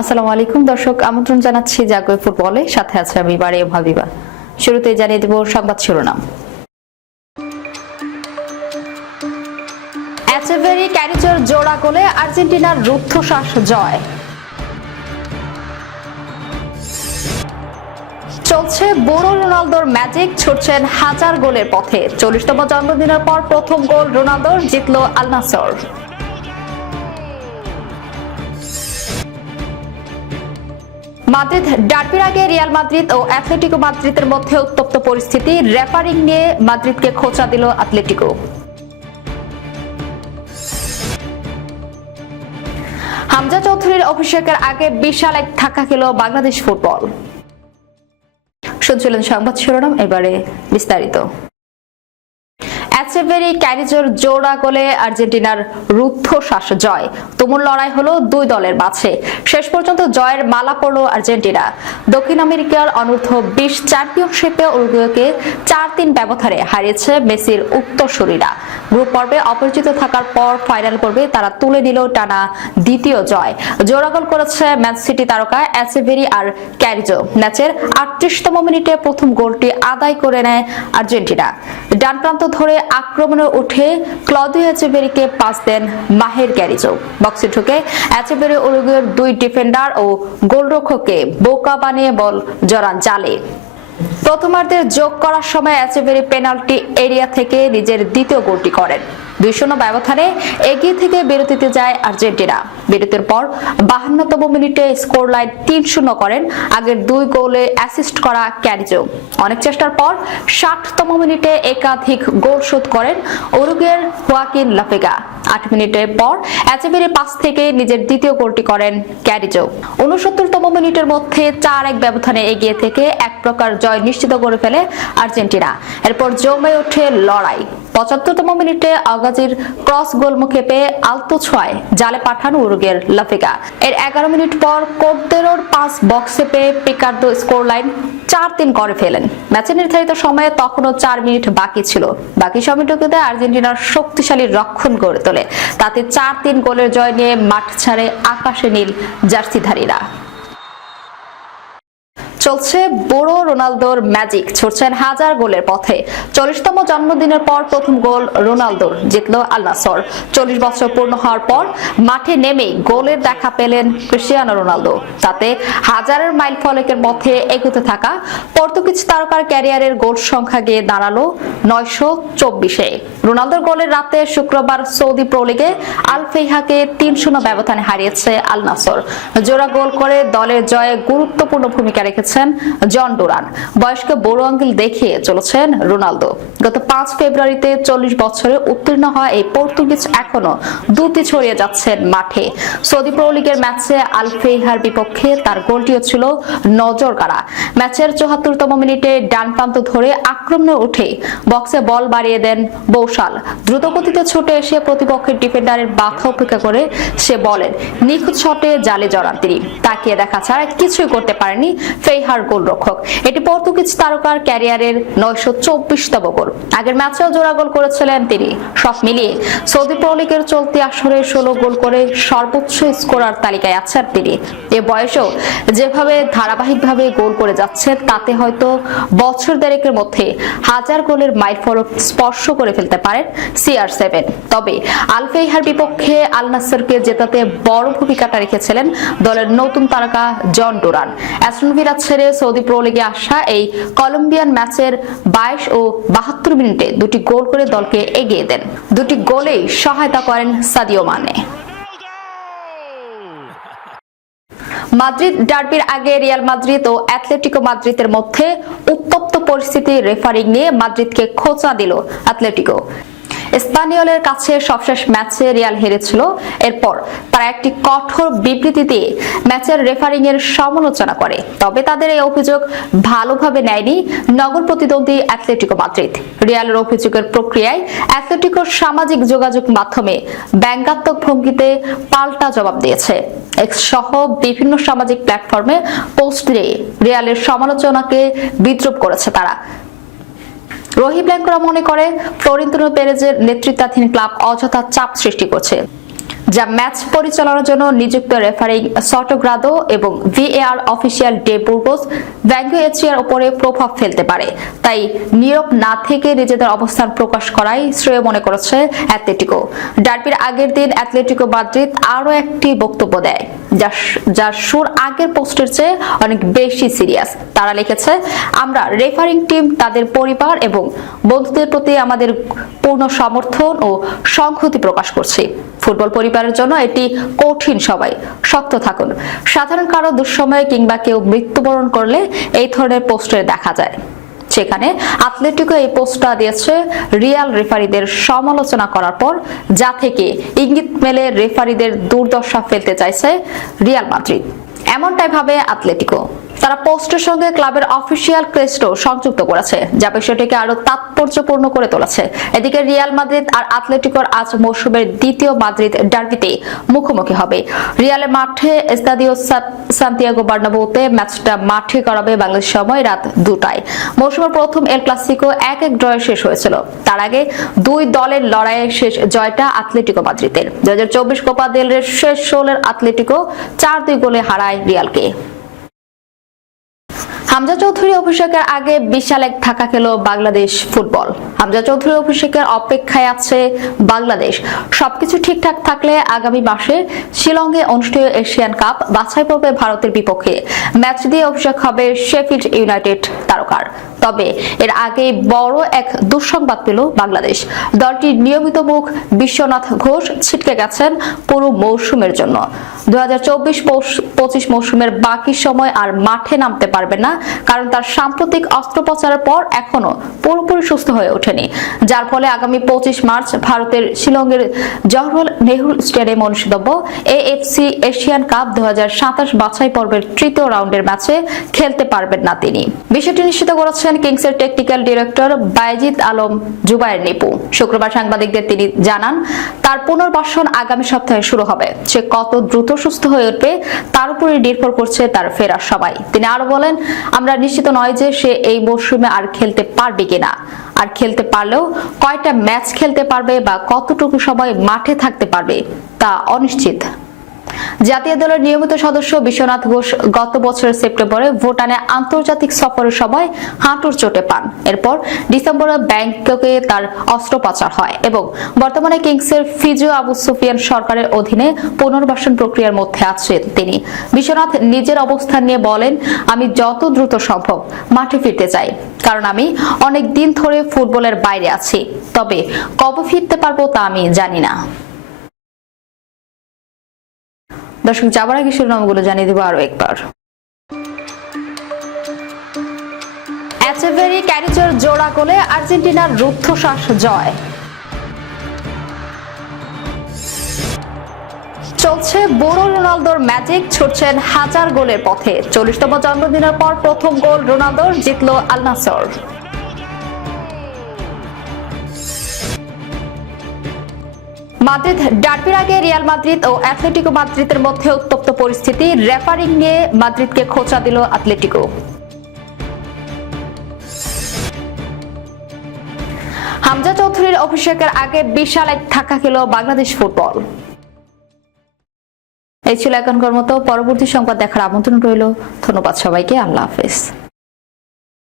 আসসালামু আলাইকুম দর্শক, আমন্ত্রণ জানাচ্ছি জাগো ফুটবলে। সাথে আছে আমি বারে ভাবিবা। শুরুতে জানিয়ে দেব সংবাদ শিরোনাম। এচেভেরি ক্যারিজোর জোড়া গোলে আর্জেন্টিনার রুদ্ধশ্বাস জয়। চলছে বুড়ো রোনালদোর ম্যাজিক, ছুটছেন হাজার গোলের পথে। চল্লিশতম জন্মদিনের পর প্রথম গোল রোনালদোর, জিতল আল মাদ্রিদ ডার্বির আগে রিয়াল মাদ্রিদ ও অ্যাথলেটিকো মাদ্রিদের মধ্যে উত্তপ্ত পরিস্থিতি। রেফারিং নিয়ে মাদ্রিদকে খোঁচা দিল অ্যাথলেটিকো। হামজা চৌধুরীর অভিষেকের আগে বিশাল এক ধাক্কা খেল বাংলাদেশ ফুটবল। শুনছিলেন সংবাদ শিরোনাম, এবারে বিস্তারিত। এচেভেরি ক্যারিজোর জোড়া গোলে আর্জেন্টিনার রুদ্ধশ্বাস জয়। তুমুল লড়াই হলো দুই দলের মাঝে। শেষ পর্যন্ত জয়ের মালা পড়ল আর্জেন্টিনা। দক্ষিণ আমেরিকার অনূর্ধ্ব বিশ চ্যাম্পিয়নশিপে উরুগুয়েকে চার তিন ব্যবধানে হারিয়েছে মেসির উত্তরসূরিরা। গ্রুপ পর্বে অপরিচিত থাকার পর ফাইনাল পর্বে তারা তুলে নিল টানা দ্বিতীয় জয়। জোড়া গোল করেছে ম্যাচ সিটি তারকা এচেভেরি আর ক্যারিজো। ম্যাচের আটত্রিশতম মিনিটে প্রথম গোলটি আদায় করে নেয় আর্জেন্টিনা। ডান প্রান্ত ধরে আক্রমণে উঠে ক্লদিও অ্যাচেবেরিকে পাস দেন মাহের ক্যারিজো বক্সে ঢুকে অ্যাচেবেরি উরুগুয়ের দুই ডিফেন্ডার ও গোলরক্ষককে বোকা বানিয়ে বল জড়ান জালে। প্রথমার্ধের যোগ করার সময় অ্যাচেবেরি পেনাল্টি এরিয়া থেকে নিজের দ্বিতীয় গোলটি করেন। দুই শূন্য ব্যবধানে এগিয়ে থেকে বিরতিতে যায় আর্জেন্টিনা। বিরতির পর বাহান্নতম মিনিটে স্কোর লাইন তিন শূন্য করেন। আগের দুই গোলে অ্যাসিস্ট করা ক্যারিজো। অনেক চেষ্টার পর ষাটতম মিনিটে একাধিক গোল শোধ করেন ওরুগের হোয়াকিন লাফেগা। আট মিনিটের পর এচেভেরি পাস থেকে নিজের দ্বিতীয় গোলটি করেন ক্যারিজো। উনসত্তরতম মিনিটের মধ্যে চার এক ব্যবধানে এগিয়ে থেকে এক প্রকার জয় নিশ্চিত করে ফেলে আর্জেন্টিনা। এরপর জমে ওঠে লড়াই। পঁচাত্তরতম মিনিটে আগাজির ক্রস গোলমুখে পেয়ে আলতো ছয় জালে পাঠান উরুগের লাফিকা। এর এগারো মিনিট পর কোর্দেরোর পাস বক্সে পেয়ে পিকার্দো স্কোর লাইন চার তিন করে ফেলেন। ম্যাচের নির্ধারিত সময়ে তখনও চার মিনিট বাকি ছিল। বাকি সময়টুকুতে আর্জেন্টিনার শক্তিশালী রক্ষণ গড়ে তোলে। তাতে চার তিন গোলের জয় নিয়ে মাঠ ছাড়ে আকাশে নীল জার্সিধারীরা। চলছে বড় রোনালদোর ম্যাজিক, ছুটছেন হাজার গোলের পথে। চল্লিশতম জন্মদিনের পর প্রথম গোল রোনালদোর, জিতল আল নাসর। চল্লিশ বছর পূর্ণ হওয়ার পর মাঠে নেমে গোলের দেখা পেলেন ক্রিস্টিয়ানো রোনালদো। তাতে হাজারের মাইল ফলকের পথে এগোতে থাকা পর্তুগিজ তারকার ক্যারিয়ারের গোল সংখ্যা গিয়ে দাঁড়াল নয়শো চব্বিশে। রোনালদোর গোলের রাতে শুক্রবার সৌদি প্রো লিগে আল ফেহাকে তিন শূন্য ব্যবধানে হারিয়েছে আল নাসর। জোড়া গোল করে দলের জয়ে গুরুত্বপূর্ণ ভূমিকা রেখেছেন জন ডোরান। বয়স্ক বড় আঙ্গিল দেখিয়ে চলেছেন রোনালদো। গত পাঁচ ফেব্রুয়ারিতে চল্লিশ বছরে উত্তীর্ণ হওয়া এই পর্তুগিজ এখনও দুটি ছড়িয়ে যাচ্ছেন মাঠে। সৌদি প্রো লিগের ম্যাচে আল ফেহার বিপক্ষে তার গোলটিও ছিল নজর কাড়া ম্যাচের চুহাত্তরতম মিনিটে ডান প্রান্ত ধরে আক্রমণে উঠে বক্সে বল বাড়িয়ে দেন বৌশাল। দ্রুতগতিতে ছুটে এসে প্রতিপক্ষের ডিফেন্ডারের বাধা উপেক্ষা করে সে বলেন, নিখুঁত শটে জালে জড়ান তিনি। তাকিয়ে দেখা ছাড়া কিছুই করতে পারেনি ফেইহার গোলরক্ষক। এটি পর্তুগিজ তারকার ক্যারিয়ারের নয়শো চব্বিশতম গোল। আগের ম্যাচেও জোড়া গোল করেছিলেন তিনি। সব মিলিয়ে সৌদি প্রো লিগের চলতি আসরে ষোলো গোল করে সর্বোচ্চ স্কোরার তালিকায় আছেন তিনি। এ বয়সেও যেভাবে ধারাবাহিকভাবে গোল করে যাচ্ছে তাতে হয়তো বছর দেড়েকের মধ্যে হাজার গোলের মাইল ফলক স্পর্শ করে ফেলতে পারেন সিআর সেভেন। তবে আলফেইহার বিপক্ষে আল নাসরকে জেতাতে বড় ভূমিকাটা রেখেছিলেন দলের নতুন তারকা জন ডোরান। অ্যাস্টন ভিলা ছেড়ে সৌদি প্রো লিগে আসা এই কলম্বিয়ান ম্যাচের বাইশ ও বাহাত্তর মিনিটে দুটি গোল করে দলকে এগিয়ে দেন। দুটি গোলেই সহায়তা করেন সাদিও মানে। মাদ্রিদ ডার্বির আগে রিয়াল মাদ্রিদ ও অ্যাথলেটিকো মাদ্রিদের মধ্যে উত্তপ্ত পরিস্থিতি রেফারিং নিয়ে মাদ্রিদকে খোঁচা দিল অ্যাথলেটিকো স্পানিয়লের কাছে সবশেষ ম্যাচে রিয়াল হেরেছিল। এরপর তারা একটি কঠোর বিবৃতি দিয়ে ম্যাচের রেফারিং এর সমালোচনা করে। তবে তাদের এই অভিযোগ ভালোভাবে নেয়নি নগর প্রতিদ্বন্দ্বী অ্যাথলেটিকো মাদ্রিদ। রিয়ালের অভিযোগের প্রক্রিয়ায় অ্যাথলেটিকোর সামাজিক যোগাযোগ মাধ্যমে ব্যঙ্গাত্মক ভঙ্গিতে পাল্টা জবাব দিয়েছে। সহ বিভিন্ন সামাজিক প্ল্যাটফর্মে পোস্ট দিয়ে রিয়ালের সমালোচনাকে বিদ্রুপ করেছে তারা। রোহি ব্ল্যাঙ্করা মনে করে ফ্লোরিন্তনো পেরেজের নেতৃত্বাধীন ক্লাব অযথা চাপ সৃষ্টি করছে। যা ম্যাচ পরিচালনার জন্য নিযুক্ত রেফারিং সটোগ্রাদো এবং ভিএআর অফিসিয়াল ডে বুর্গোস ভ্যাঙ্গো এচিয়ার উপরে প্রভাব ফেলতে পারে। তাই নীরব না থেকে নিজেদের অবস্থান প্রকাশ করাই শ্রেয় মনে করেছে অ্যাথলেটিকো। ডার্বির আগের দিন অ্যাথলেটিকো মাদ্রিদ আরও একটি বক্তব্য দেয় যার যার সুর আগের পোস্টের চেয়ে অনেক বেশি সিরিয়াস। তারা লিখেছে, আমরা রেফারিং টিম, তাদের পরিবার এবং বন্ধুদের প্রতি আমাদের পূর্ণ সমর্থন ও সংহতি প্রকাশ করছি। ফুটবল পরিবারের জন্য এটি কঠিন সবাই শক্ত থাকুন। সাধারণ কারও দুঃসময়ে কিংবা কেউ মৃত্যুবরণ করলে এই ধরনের পোস্টারে দেখা যায়। সেখানে আতলেটিকো এই পোস্টটা দিয়েছে, রিয়াল রেফারিদের সমালোচনা করার পর, যা থেকে ইঙ্গিত মেলে রেফারিদের দুর্দশা ফেলতে চাইছে রিয়াল মাদ্রিদ। এমনটাই ভাবে আতলেটিকো তারা পোস্টের সঙ্গে ক্লাবের অফিসিয়াল ক্রেস্টও সংযুক্ত করেছে, যা বিষয়টিকে আরও তাৎপর্যপূর্ণ করে তুলেছে। এদিকে রিয়াল মাদ্রিদ আর আতলেটিকোর আজ মৌসুমের দ্বিতীয় মাদ্রিদ ডার্বিতে মুখোমুখি হবে। রিয়ালের মাঠে এস্তাদিও সান্তিয়াগো বার্নাবুতে ম্যাচটা মাঠে করাবে বাংলাদেশ সময় রাত দুটায়। মৌসুমের প্রথম এল ক্লাসিকো এক এক ড্রয়ে শেষ হয়েছিল। তার আগে দুই দলের লড়াইয়ে শেষ জয়টা আতলেটিকো মাদ্রিদের। দু হাজার চব্বিশ কোপা দেল রের শেষ ষোলের আতলেটিকো চার দুই গোলে হারায় রিয়ালকে। হামজা চৌধুরী অভিষেকের আগে বিশাল এক ধাক্কা খেল বাংলাদেশ ফুটবল। হামজা চৌধুরী অভিষেকের অপেক্ষায় আছে বাংলাদেশ। সবকিছু ঠিকঠাক থাকলে আগামী মাসে শিলংয়ে অনুষ্ঠেয় এশিয়ান কাপ বাছাই পর্বে ভারতের বিপক্ষে। ম্যাচ দিয়ে অভিষেক হবে শেফিল্ড ইউনাইটেড তারকার। তবে এর আগে বড় এক দুঃসংবাদ পেল বাংলাদেশ। দলটির নিয়মিত মুখ বিশ্বনাথ ঘোষ ছিটকে গেছেন পুরো মৌসুমের জন্য। দু হাজার চব্বিশ পঁচিশ মৌসুমের বাকি সময় আর মাঠে নামতে পারবে না কারণ তার সাম্প্রতিক অস্ত্রোপচারের পর এখনও পুরোপুরি সুস্থ হয়ে ওঠেনি। যার ফলে আগামী পঁচিশ মার্চ ভারতের শিলংয়ের জওহরলাল নেহরু স্টেডিয়ামে অনুষ্ঠিতব্য এএফসি এশিয়ান কাপ দু বাছাই পর্বের তৃতীয় রাউন্ডের ম্যাচে খেলতে পারবেন না তিনি। বিষয়টি নিশ্চিত করেছেন কিংসের টেকনিক্যাল ডিরেক্টর বাইজিদ আলম জুবায়ের নিপু। শুক্রবার সাংবাদিকদের তিনি জানান, তার পুনর্বাসন আগামী সপ্তাহে শুরু হবে। সে কত দ্রুত সুস্থ হয়ে উঠবে তার উপরে নির্ভর করছে তার ফেরার সময়। তিনি আরও বলেন আমরা নিশ্চিত নয় যে সে এই মরশুমে আর খেলতে পারবে কিনা। আর খেলতে পারলেও কয়টা ম্যাচ খেলতে পারবে বা কতটুকু সময় মাঠে থাকতে পারবে তা অনিশ্চিত। জাতীয় দলের নিয়মিত সদস্য বিশ্বনাথ ঘোষ গত বছরের সেপ্টেম্বরে ভুটানে আন্তর্জাতিক সফরের সময় হাঁটুর চোটে পান। এরপর ডিসেম্বরে ব্যাংককে তার অস্ত্রোপচার হয় এবং বর্তমানে কিংসের ফিজিও আবু সুফিয়ান সরকারের অধীনে পুনর্বাসন প্রক্রিয়ার মধ্যে আছেন তিনি। বিশ্বনাথ নিজের অবস্থান নিয়ে বলেন, আমি যত দ্রুত সম্ভব মাঠে ফিরতে চাই, কারণ আমি অনেক দিন ধরে ফুটবলের বাইরে আছি। তবে কবে ফিরতে পারব তা আমি জানি না। দর্শক, যাবার আগে শিরোনামগুলো জানিয়ে দেবো আরও একবার। এচেভেরি ক্যারিজের জোড়া গোলে আর্জেন্টিনার রুদ্ধশ্বাস জয়। চলছে বুড়ো রোনালদোর ম্যাজিক, ছুটছেন হাজার গোলের পথে। চল্লিশতম জন্মদিনের পর প্রথম গোল রোনালদোর, জিতল আল মাদ্রিদ ডার্বির আগে রিয়াল মাদ্রিদ ও অ্যাথলেটিকো মাদ্রিদের মধ্যে উত্তপ্ত পরিস্থিতি। রেফারিং নিয়ে মাদ্রিদকে খোঁচা দিল অ্যাথলেটিকো। হামজা চৌধুরীর অভিষেকের আগে বিশাল এক ধাক্কা খেল বাংলাদেশ ফুটবল। এই ছিল এখনকার মতো। পরবর্তী সংবাদ দেখার আমন্ত্রণ রইল। ধন্যবাদ সবাইকে। আল্লাহ হাফেজ।